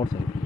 por servicio.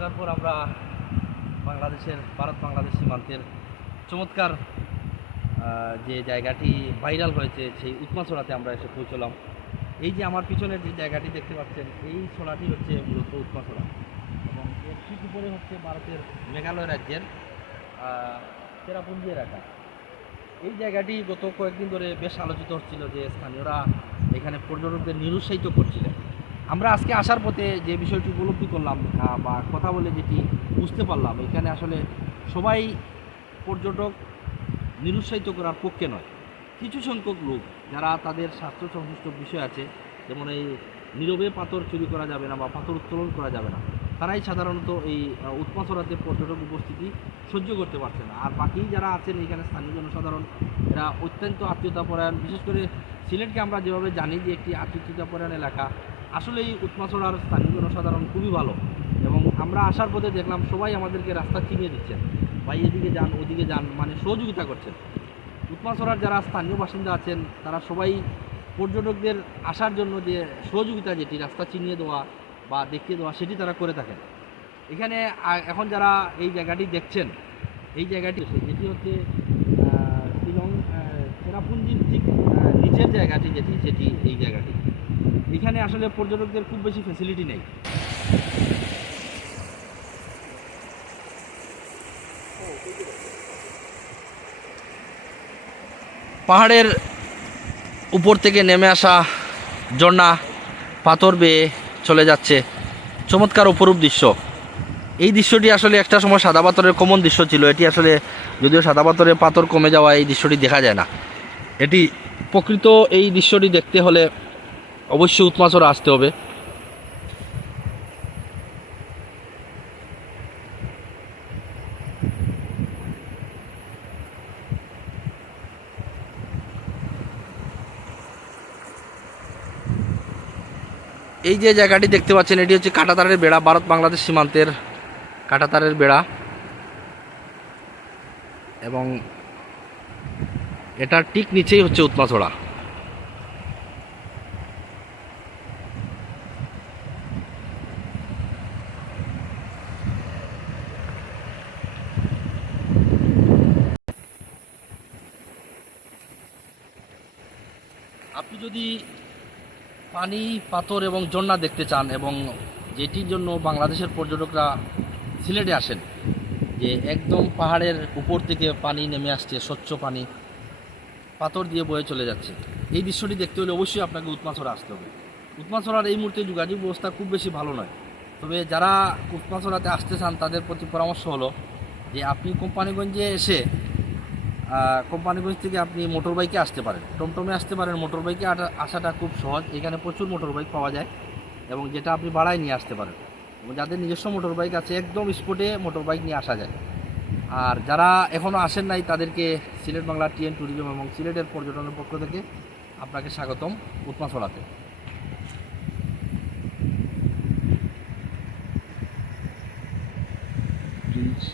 যাত্রার পর আমরা বাংলাদেশের, ভারত বাংলাদেশ সীমান্তের চমৎকার যে জায়গাটি ভাইরাল হয়েছে, সেই উৎমাছড়াতে আমরা এসে পৌঁছলাম। এই যে আমার পিছনের যে জায়গাটি দেখতে পাচ্ছেন, এই ছোড়াটি হচ্ছে মূলত উৎমাছড়া এবং এর ঠিক উপরে হচ্ছে ভারতের মেঘালয় রাজ্যের চেরাপুঞ্জি এলাকা। এই জায়গাটি গত কয়েকদিন ধরে বেশ আলোচিত হচ্ছিল যে স্থানীয়রা এখানে পর্যটকদের নিরুৎসাহিত করছিলেন। আমরা আজকে আসার পথে যে বিষয়টি উপলব্ধি করলাম বা কথা বলে যেটি বুঝতে পারলাম, এখানে আসলে সবাই পর্যটক নিরুৎসাহিত করার পক্ষে নয়। কিছু সংখ্যক লোক যারা তাদের স্বাস্থ্য সংশ্লিষ্ট বিষয় আছে, যেমন এই নীরবে পাথর চুরি করা যাবে না বা পাথর উত্তোলন করা যাবে না, তারাই সাধারণত এই উৎমাচরাতে পর্যটক উপস্থিতি সহ্য করতে পারছে না। আর বাকি যারা আছেন, এখানে স্থানীয় জনসাধারণ, এরা অত্যন্ত আত্মীয়তাপরায়ণ। বিশেষ করে সিলেটকে আমরা যেভাবে জানি যে একটি আত্মীয়তাপরায়ণ এলাকা আসলে এই উৎমাছড়ার স্থানীয় জনসাধারণ খুবই ভালো এবং আমরা আসার পথে দেখলাম সবাই আমাদেরকে রাস্তা চিনিয়ে দিচ্ছেন। ভাই, এদিকে যান, ওদিকে যান মানে সহযোগিতা করছেন। উৎমাছড়ার যারা স্থানীয় বাসিন্দা আছেন, তারা সবাই পর্যটকদের আসার জন্য যে সহযোগিতা যেটি, রাস্তা চিনিয়ে দেওয়া বা দেখিয়ে দেওয়া, সেটি তারা করে থাকেন। এখানে এখন যারা এই জায়গাটি দেখছেন, এই জায়গাটি যেটি হচ্ছে শিলং চেরাপুঞ্জির ঠিক নিচের জায়গাটি যেটি, সেটি এই জায়গাটি। এখানে আসলে পর্যটকদের খুব বেশি ফেসিলিটি নেই। পাহাড়ের উপর থেকে নেমে আসা ঝর্ণা পাথর বেয়ে চলে যাচ্ছে। চমৎকার অপরূপ দৃশ্য। এই দৃশ্যটি আসলে একটা সময় সাদা পাথরের কমন দৃশ্য ছিল। এটি আসলে যদিও সাদা পাথরের পাথর কমে যাওয়া এই দৃশ্যটি দেখা যায় না। এটি প্রকৃত এই দৃশ্যটি দেখতে হলে অবশ্যই উৎমাচরে আসতে হবে। এই যে জায়গাটি দেখতে পাচ্ছেন, এটি হচ্ছে কাটাতারের বেড়া, ভারত বাংলাদেশ সীমান্তের কাটাতারের বেড়া। এবং এটার ঠিক নিচেই হচ্ছে উৎমাছড়া আপনি যদি পানি, পাথর এবং ঝর্ণা দেখতে চান এবং যেটির জন্য বাংলাদেশের পর্যটকরা সিলেটে আসেন, যে একদম পাহাড়ের উপর থেকে পানি নেমে আসছে, স্বচ্ছ পানি, পাথর দিয়ে বয়ে চলে যাচ্ছে, এই দৃশ্যটি দেখতে হলে অবশ্যই আপনাকে উৎমাছড়া আসতে হবে। উৎমাছড়ার এই মুহূর্তে যোগাযোগ ব্যবস্থা খুব বেশি ভালো নয়। তবে যারা উৎমাছড়াতে আসতে চান, তাদের প্রতি পরামর্শ হলো যে আপনি কোম্পানিগঞ্জে এসে কোম্পানিগঞ্জ থেকে আপনি মোটর বাইকে আসতে পারেন। টমটমে আসতে পারেন। মোটর বাইকে আসাটা খুব সহজ। এখানে প্রচুর মোটর বাইক পাওয়া যায় এবং যেটা আপনি বাড়ায় নিয়ে আসতে পারেন। এবং যাদের নিজস্ব মোটর বাইক আছে, একদম স্পটে মোটর বাইক নিয়ে আসা যায়। আর যারা এখনও আসেন নাই, তাদেরকে সিলেট বাংলা টিএন ট্যুরিজম এবং সিলেটের পর্যটনের পক্ষ থেকে আপনাকে স্বাগতম উৎমাছড়াতে Please.